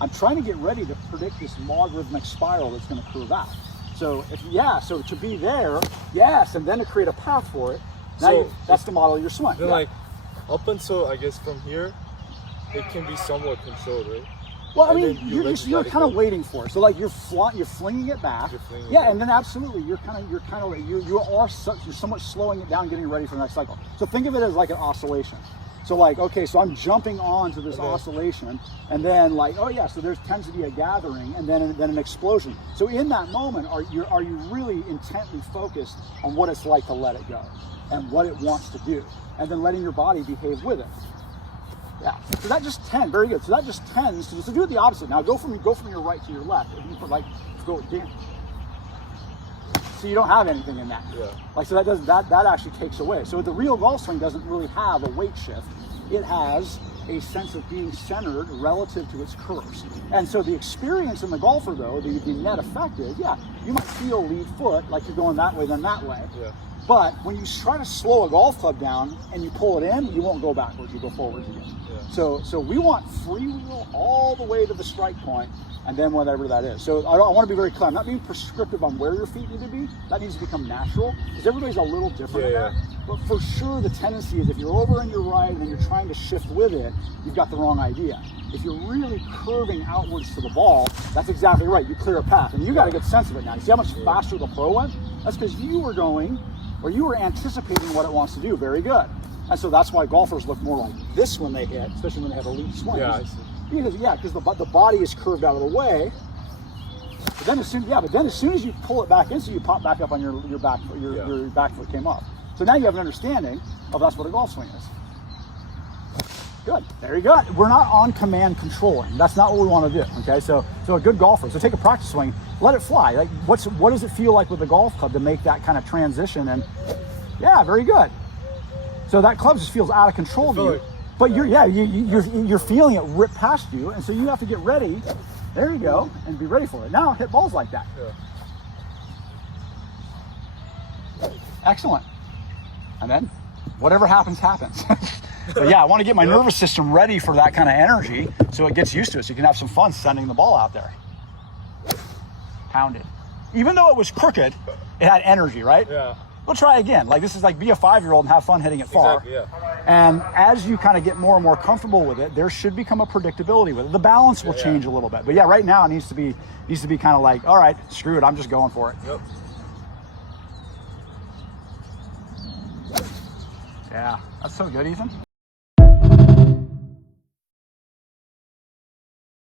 I'm trying to get ready to predict this logarithmic spiral that's going to curve out. So so to be there, yes, and then to create a path for it. Now that's the model of your swing. Then like up until I guess from here, it can be somewhat controlled, right? Well, I mean, you're kind of waiting for it. So like you're flinging it back. And then absolutely, you're somewhat slowing it down, getting ready for the next cycle. So think of it as like an oscillation. So like, okay, so I'm jumping on to this oscillation, and then like, oh yeah, so there tends to be a gathering, and then an explosion. So in that moment, are you really intently focused on what it's like to let it go, and what it wants to do, and then letting your body behave with it? Yeah, so that just tends, very good. So that just tends to, so do it the opposite. Now go from your right to your left. If you put like, go down. So you don't have anything in that. Yeah. Like, so that actually takes away. So the real golf swing doesn't really have a weight shift. It has a sense of being centered relative to its curves. And so the experience in the golfer though, the net effect is, yeah, you might feel lead foot, like you're going that way, then that way. Yeah. But when you try to slow a golf club down and you pull it in, you won't go backwards, you go forwards again. Yeah. So we want free wheel all the way to the strike point, and then whatever that is. So I want to be very clear. I'm not being prescriptive on where your feet need to be. That needs to become natural, because everybody's a little different in that. But for sure, the tendency is if you're over and you're right and you're trying to shift with it, you've got the wrong idea. If you're really curving outwards to the ball, that's exactly right. You clear a path, and you got to get sense of it now. You see how much faster the pro went? That's because you were going, or you were anticipating what it wants to do. Very good. And so that's why golfers look more like this when they hit, especially when they have elite swings. Yeah, I see. Because the body is curved out of the way. But then as soon as you pull it back in, so you pop back up on your back foot came up. So now you have an understanding of that's what a golf swing is. Good. There you go. We're not on command controlling. That's not what we want to do. Okay. So a good golfer. So take a practice swing, let it fly. Like what does it feel like with the golf club to make that kind of transition? And yeah, very good. So that club just feels out of control of you. But you're feeling it rip past you, and so you have to get ready. There you go, and be ready for it. Now hit balls like that. Yeah. Excellent. And then whatever happens, happens. But yeah, I want to get my nervous system ready for that kind of energy, so it gets used to it, so you can have some fun sending the ball out there. Pounded. Even though it was crooked, it had energy, right? Yeah. We'll try again. Like this is like be a 5-year-old and have fun hitting it far. Exactly, yeah. And as you kind of get more and more comfortable with it, there should become a predictability with it. The balance will change a little bit. But yeah, right now it needs to be kind of like, all right, screw it, I'm just going for it. Yep. Yeah, that's so good, Ethan.